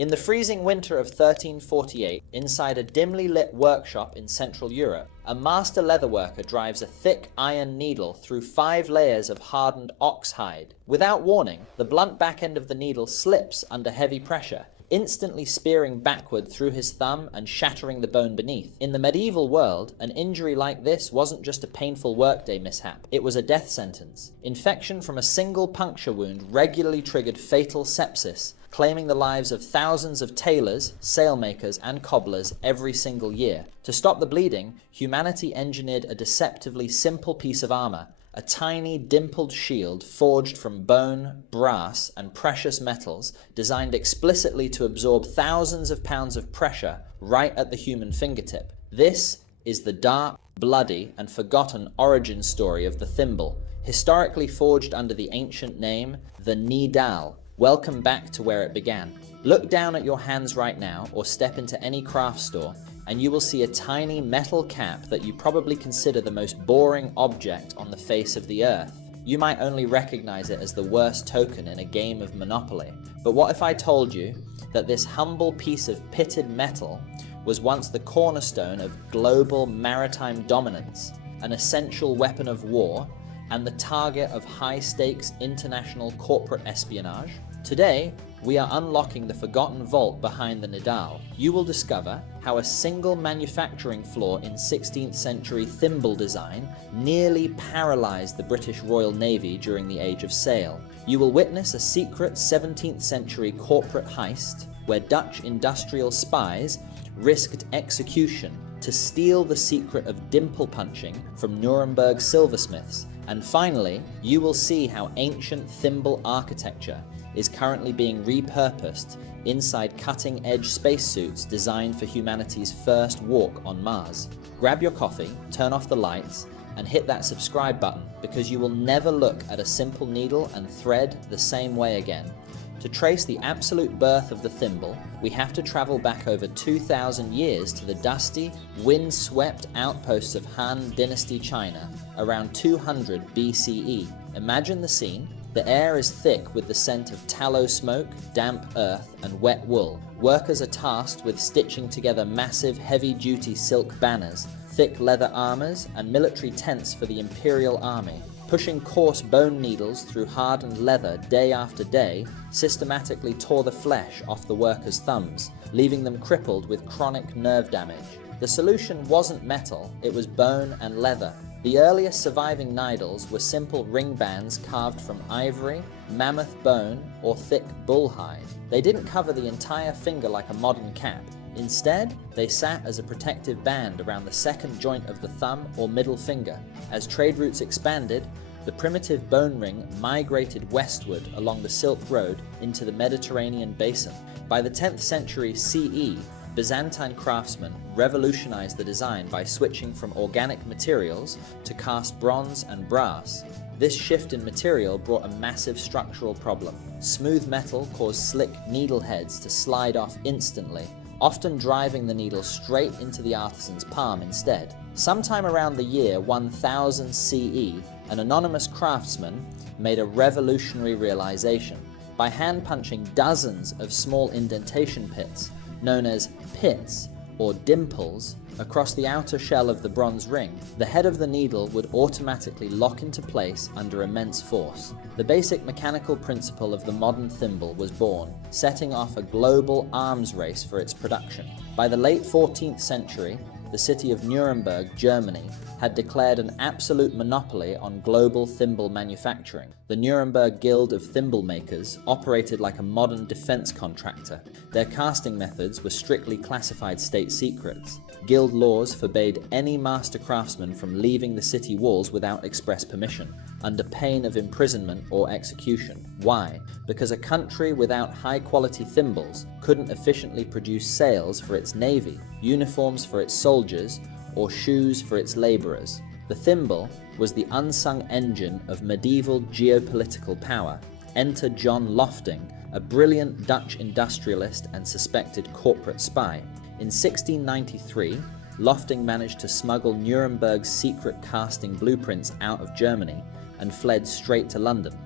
In the freezing winter of 1348, inside a dimly lit workshop in Central Europe, a master leatherworker drives a thick iron needle through 5 layers of hardened ox hide. Without warning, the blunt back end of the needle slips under heavy pressure, instantly spearing backward through his thumb and shattering the bone beneath. In the medieval world, an injury like this wasn't just a painful workday mishap, it was a death sentence. Infection from a single puncture wound regularly triggered fatal sepsis, claiming the lives of thousands of tailors, sailmakers, and cobblers every single year. To stop the bleeding, humanity engineered a deceptively simple piece of armor, a tiny dimpled shield forged from bone, brass, and precious metals, designed explicitly to absorb thousands of pounds of pressure right at the human fingertip. This is the dark, bloody, and forgotten origin story of the thimble, historically forged under the ancient name, the Nidal. Welcome back to where it began. Look down at your hands right now, or step into any craft store, and you will see a tiny metal cap that you probably consider the most boring object on the face of the earth. You might only recognize it as the worst token in a game of Monopoly. But what if I told you that this humble piece of pitted metal was once the cornerstone of global maritime dominance, an essential weapon of war, and the target of high-stakes international corporate espionage? Today, we are unlocking the forgotten vault behind the Nidal. You will discover how a single manufacturing flaw in 16th century thimble design nearly paralyzed the British Royal Navy during the Age of Sail. You will witness a secret 17th century corporate heist where Dutch industrial spies risked execution to steal the secret of dimple punching from Nuremberg silversmiths. And finally, you will see how ancient thimble architecture is currently being repurposed inside cutting-edge spacesuits designed for humanity's first walk on Mars. Grab your coffee, turn off the lights, and hit that subscribe button, because you will never look at a simple needle and thread the same way again. To trace the absolute birth of the thimble, we have to travel back over 2,000 years to the dusty, wind-swept outposts of Han Dynasty China around 200 BCE. Imagine the scene. The air is thick with the scent of tallow smoke, damp earth, and wet wool. Workers are tasked with stitching together massive, heavy-duty silk banners, thick leather armors, and military tents for the imperial army. Pushing coarse bone needles through hardened leather day after day systematically tore the flesh off the workers' thumbs, leaving them crippled with chronic nerve damage. The solution wasn't metal, it was bone and leather. The earliest surviving Nidals were simple ring bands carved from ivory, mammoth bone, or thick bull hide. They didn't cover the entire finger like a modern cap. Instead, they sat as a protective band around the second joint of the thumb or middle finger. As trade routes expanded, the primitive bone ring migrated westward along the Silk Road into the Mediterranean basin. By the 10th century CE, Byzantine craftsmen revolutionized the design by switching from organic materials to cast bronze and brass. This shift in material brought a massive structural problem. Smooth metal caused slick needle heads to slide off instantly, often driving the needle straight into the artisan's palm instead. Sometime around the year 1000 CE, an anonymous craftsman made a revolutionary realization. By hand-punching dozens of small indentation pits, known as pits or dimples, across the outer shell of the bronze ring, the head of the needle would automatically lock into place under immense force. The basic mechanical principle of the modern thimble was born, setting off a global arms race for its production. By the late 14th century, the city of Nuremberg, Germany, had declared an absolute monopoly on global thimble manufacturing. The Nuremberg Guild of Thimble Makers operated like a modern defense contractor. Their casting methods were strictly classified state secrets. Guild laws forbade any master craftsman from leaving the city walls without express permission, under pain of imprisonment or execution. Why? Because a country without high-quality thimbles couldn't efficiently produce sails for its navy, uniforms for its soldiers, or shoes for its laborers. The thimble was the unsung engine of medieval geopolitical power. Enter John Lofting, a brilliant Dutch industrialist and suspected corporate spy. In 1693, Lofting managed to smuggle Nuremberg's secret casting blueprints out of Germany and fled straight to London.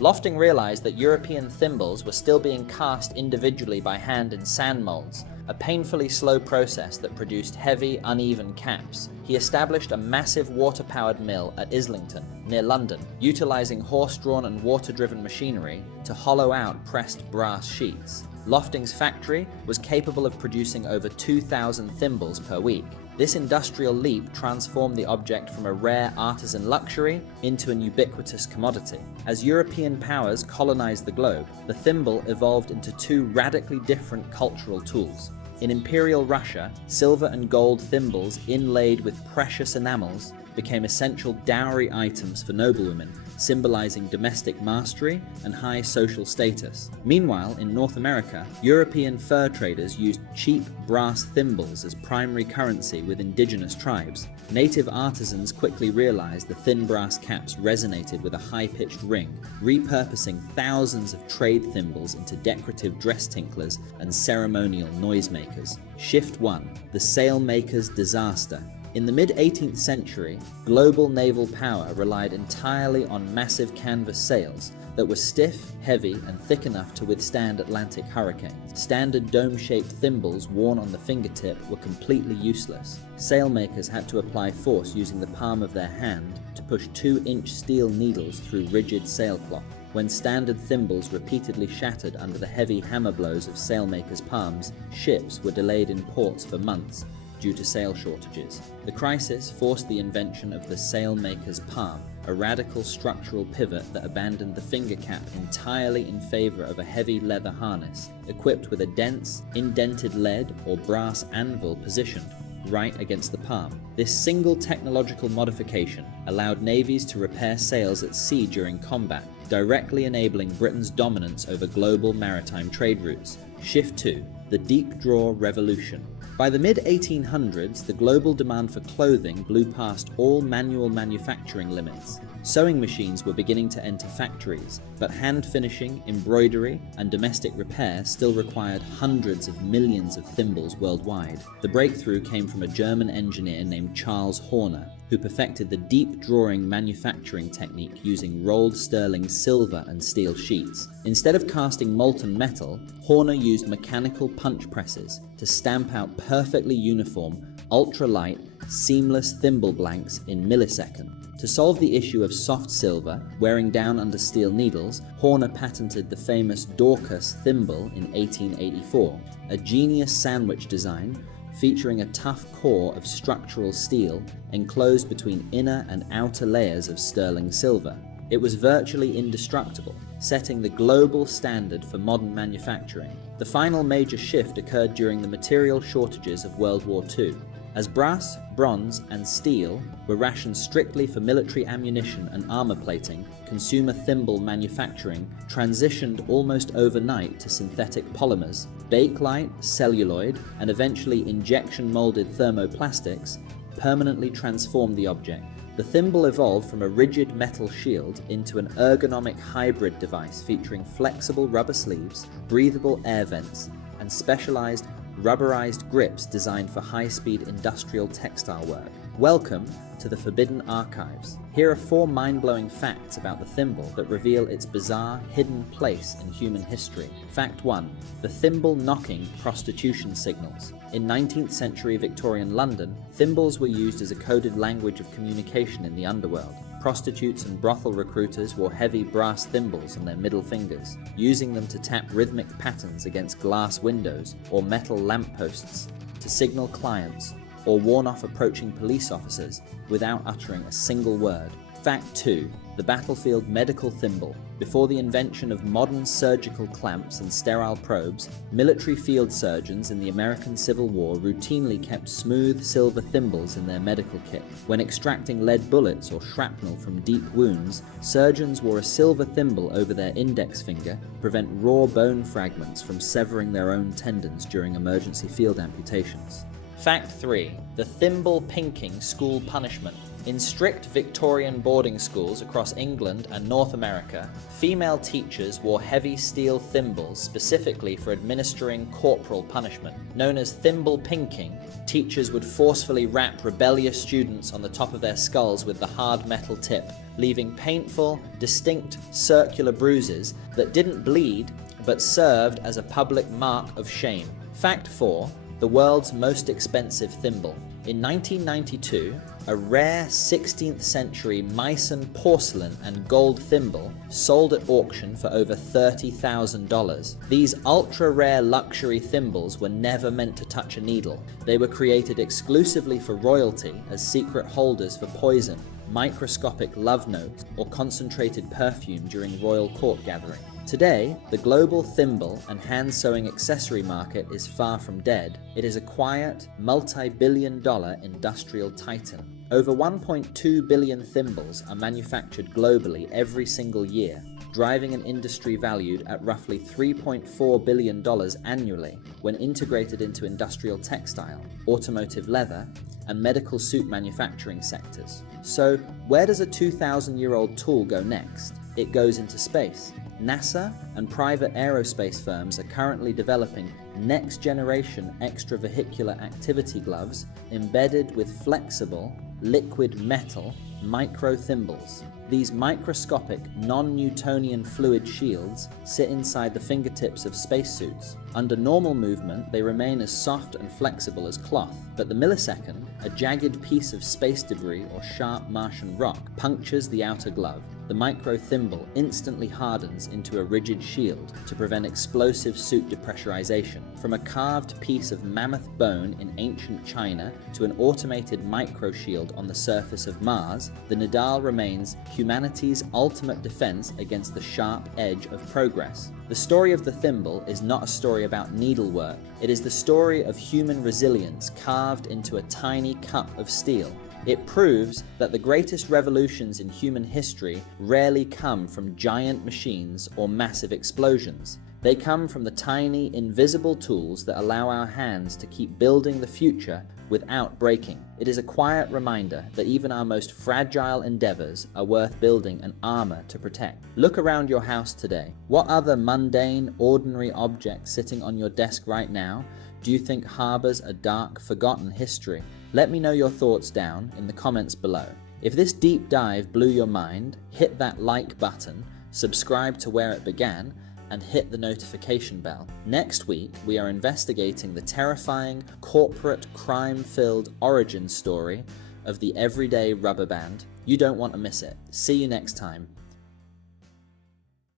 Lofting realized that European thimbles were still being cast individually by hand in sand molds, a painfully slow process that produced heavy, uneven caps. He established a massive water-powered mill at Islington, near London, utilizing horse-drawn and water-driven machinery to hollow out pressed brass sheets. Lofting's factory was capable of producing over 2,000 thimbles per week. This industrial leap transformed the object from a rare artisan luxury into an ubiquitous commodity. As European powers colonized the globe, the thimble evolved into two radically different cultural tools. In Imperial Russia, silver and gold thimbles inlaid with precious enamels became essential dowry items for noblewomen, symbolizing domestic mastery and high social status. Meanwhile, in North America, European fur traders used cheap brass thimbles as primary currency with indigenous tribes. Native artisans quickly realized the thin brass caps resonated with a high-pitched ring, repurposing thousands of trade thimbles into decorative dress tinklers and ceremonial noisemakers. Shift 1. The sailmaker's disaster. In the mid-18th century, global naval power relied entirely on massive canvas sails that were stiff, heavy, and thick enough to withstand Atlantic hurricanes. Standard dome-shaped thimbles worn on the fingertip were completely useless. Sailmakers had to apply force using the palm of their hand to push 2-inch steel needles through rigid sailcloth. When standard thimbles repeatedly shattered under the heavy hammer blows of sailmakers' palms, ships were delayed in ports for months due to sail shortages. The crisis forced the invention of the sailmaker's palm, a radical structural pivot that abandoned the finger cap entirely in favor of a heavy leather harness, equipped with a dense, indented lead or brass anvil positioned right against the palm. This single technological modification allowed navies to repair sails at sea during combat, directly enabling Britain's dominance over global maritime trade routes. Shift 2. The Deep Drawer Revolution. By the mid-1800s, the global demand for clothing blew past all manual manufacturing limits. Sewing machines were beginning to enter factories, but hand finishing, embroidery, and domestic repair still required hundreds of millions of thimbles worldwide. The breakthrough came from a German engineer named Charles Horner, who perfected the deep drawing manufacturing technique using rolled sterling silver and steel sheets. Instead of casting molten metal, Horner used mechanical punch presses to stamp out perfectly uniform, ultra-light, seamless thimble blanks in milliseconds. To solve the issue of soft silver wearing down under steel needles, Horner patented the famous Dorcas thimble in 1884, a genius sandwich design featuring a tough core of structural steel enclosed between inner and outer layers of sterling silver. It was virtually indestructible, setting the global standard for modern manufacturing. The final major shift occurred during the material shortages of World War II. As brass, bronze, and steel were rationed strictly for military ammunition and armor plating, consumer thimble manufacturing transitioned almost overnight to synthetic polymers. Bakelite, celluloid, and eventually injection-molded thermoplastics permanently transformed the object. The thimble evolved from a rigid metal shield into an ergonomic hybrid device featuring flexible rubber sleeves, breathable air vents, and specialized rubberized grips designed for high-speed industrial textile work. Welcome to the Forbidden Archives. Here are 4 mind-blowing facts about the thimble that reveal its bizarre, hidden place in human history. Fact 1. The thimble knocking prostitution signals. In 19th century Victorian London, thimbles were used as a coded language of communication in the underworld. Prostitutes and brothel recruiters wore heavy brass thimbles on their middle fingers, using them to tap rhythmic patterns against glass windows or metal lampposts to signal clients or warn off approaching police officers without uttering a single word. Fact 2. The battlefield medical thimble. Before the invention of modern surgical clamps and sterile probes, military field surgeons in the American Civil War routinely kept smooth silver thimbles in their medical kit. When extracting lead bullets or shrapnel from deep wounds, surgeons wore a silver thimble over their index finger to prevent raw bone fragments from severing their own tendons during emergency field amputations. Fact 3. The thimble pinking school punishment. In strict Victorian boarding schools across England and North America, female teachers wore heavy steel thimbles specifically for administering corporal punishment. Known as thimble pinking, teachers would forcefully rap rebellious students on the top of their skulls with the hard metal tip, leaving painful, distinct circular bruises that didn't bleed but served as a public mark of shame. Fact 4. The world's most expensive thimble. In 1992, a rare 16th century Meissen porcelain and gold thimble sold at auction for over $30,000. These ultra-rare luxury thimbles were never meant to touch a needle. They were created exclusively for royalty as secret holders for poison, microscopic love notes, or concentrated perfume during royal court gathering. Today, the global thimble and hand-sewing accessory market is far from dead. It is a quiet, multi-billion-dollar industrial titan. Over 1.2 billion thimbles are manufactured globally every single year, driving an industry valued at roughly $3.4 billion annually when integrated into industrial textile, automotive leather, and medical suit manufacturing sectors. So, where does a 2,000-year-old tool go next? It goes into space. NASA and private aerospace firms are currently developing next-generation extravehicular activity gloves embedded with flexible, liquid metal micro-thimbles. These microscopic, non-Newtonian fluid shields sit inside the fingertips of spacesuits. Under normal movement, they remain as soft and flexible as cloth, but the millisecond, a jagged piece of space debris or sharp Martian rock punctures the outer glove. The micro-thimble instantly hardens into a rigid shield to prevent explosive suit depressurization. From a carved piece of mammoth bone in ancient China to an automated micro-shield on the surface of Mars, the Nidal remains humanity's ultimate defense against the sharp edge of progress. The story of the thimble is not a story about needlework. It is the story of human resilience carved into a tiny cup of steel. It proves that the greatest revolutions in human history rarely come from giant machines or massive explosions. They come from the tiny, invisible tools that allow our hands to keep building the future without breaking. It is a quiet reminder that even our most fragile endeavors are worth building an armor to protect. Look around your house today. What other mundane, ordinary object sitting on your desk right now do you think harbors a dark, forgotten history? Let me know your thoughts down in the comments below. If this deep dive blew your mind, hit that like button, subscribe to Where It Began, and hit the notification bell. Next week, we are investigating the terrifying, corporate, crime-filled origin story of the everyday rubber band. You don't want to miss it. See you next time.